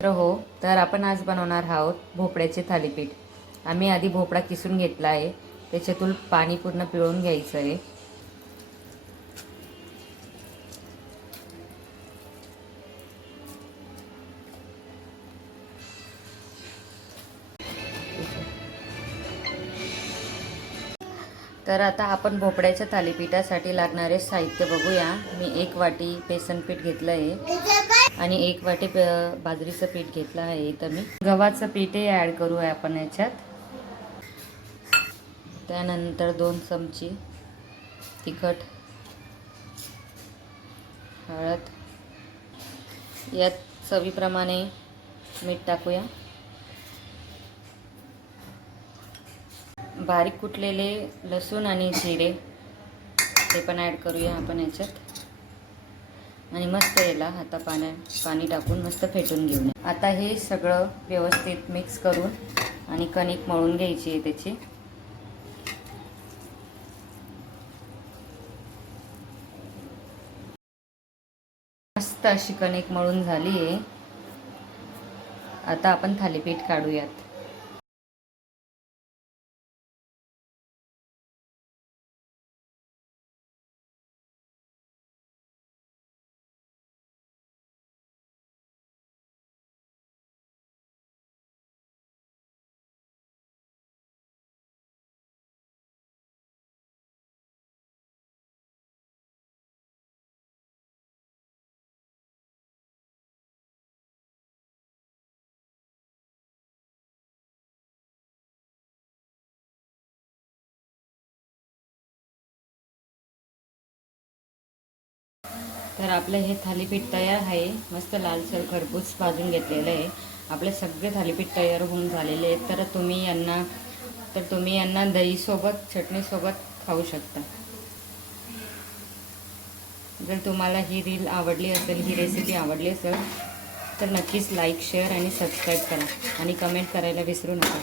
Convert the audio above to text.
तर हो, तर आपण आज बनवणार आहोत भोपळ्याचे थालीपीठ. आम्ही आधी भोपळा किसून घेतला आहे, त्याच्यातून पाणी पूर्ण पिळून घ्यायचं आहे. तर आता आपण भोपळ्याच्या थालीपीठासाठी लागणारे साहित्य बघूया. मी 1 वाटी बेसन पीठ घेतलं आहे आणि 1 वाटी बाजरीचं पीठ घेतलं आहे. इथं मी गव्हाचं पीठही ॲड करूया आपण याच्यात. त्यानंतर 2 चमचे तिखट, हळद, यात चवीप्रमाणे मीठ टाकूया. बारीक कुटलेले लसूण आणि जिरे ते पण ॲड करूया आपण याच्यात आणि मस्त याला आता पाणी टाकून मस्त फेटून घेऊया. आता हे सगळं व्यवस्थित मिक्स करून आणि कणिक मळून घ्यायची आहे त्याची. मस्त अशी कणिक मळून झाली आहे. आता आपण थालीपीठ काढूयात. तर आपलं हे थालीपीठ तयार आहे. मस्त लालसर खरपूस भाजून घेतलेलं आहे. आपले सगळे थालीपीठ तयार होऊन झालेले आहेत. तर तुम्ही यांना दहीसोबत, चटणीसोबत खाऊ शकता. जर तुम्हाला ही रील आवडली असेल, ही रेसिपी आवडली असेल तर नक्कीच लाईक, शेअर आणि सबस्क्राईब करा आणि कमेंट करायला विसरू नका.